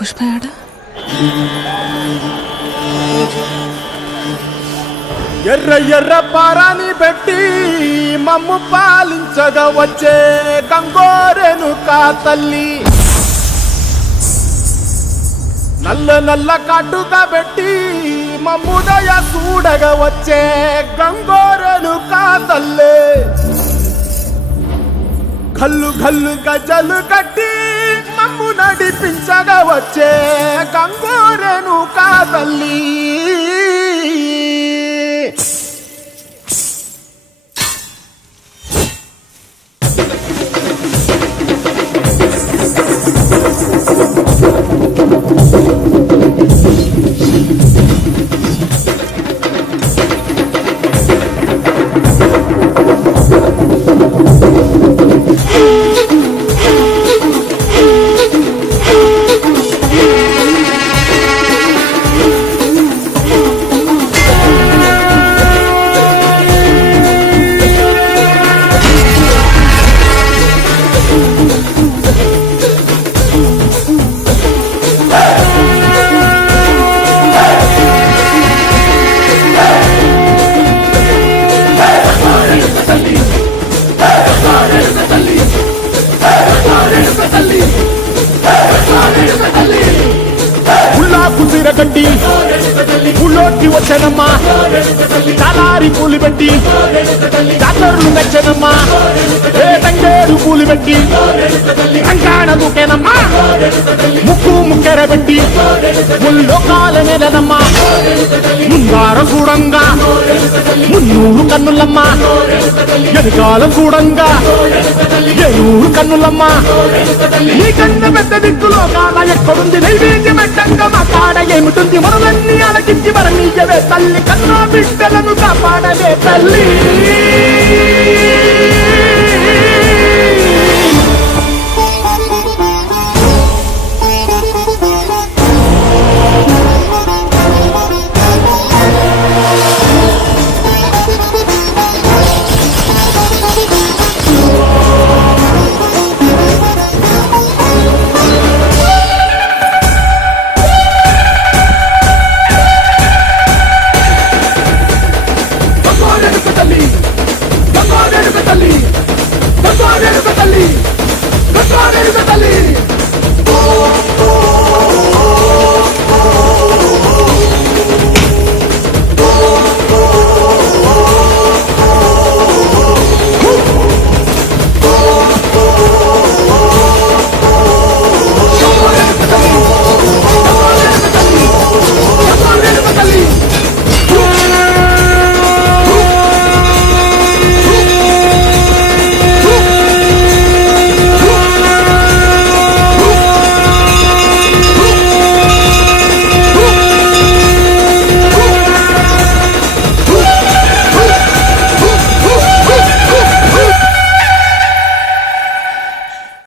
పుష్ప ఏడా? ఎర్ర ఎర్ర పారాని పెట్టి మమ్ము పాలించగా వచ్చే గంగోరెను కా తల్లి, నల్ల నల్ల కాటుగా పెట్టి మమ్ముదయ చూడగా వచ్చే గంగోరెను కా తల్లి, గల్లు గల్లు గజలు కట్టి మమ్ము నడిపించగా వచ్చే గంగోరెను కా తల్లి. కుసిరగడ్డి పుల్లోకి వచ్చనమ్మా, చాలారి పూలు పెట్టి జాతరలు నచ్చనమ్మా, ఏ తంగేరు పూలు పెట్టి కంకాణ దూకేనమ్మా, ముక్కు ముక్కెర పెట్టి ముల్లోకాల నెలనమ్మా, ముందార చూడంగా మున్నూరు కన్నులమ్మా, ఎనకాల చూడంగా ఏనూరు కన్నులమ్మా, నీ కన్ను పెద్ద దిక్కులో కాల ఎక్కడుంది నైవేద్యం అడ్డంగా మాట్లాడ ఏమిటుంది, మనలన్నీ అలకించి మరణీయవే తల్లి, కన్నా బిడ్డలను కాపాడవే తల్లి. Tali,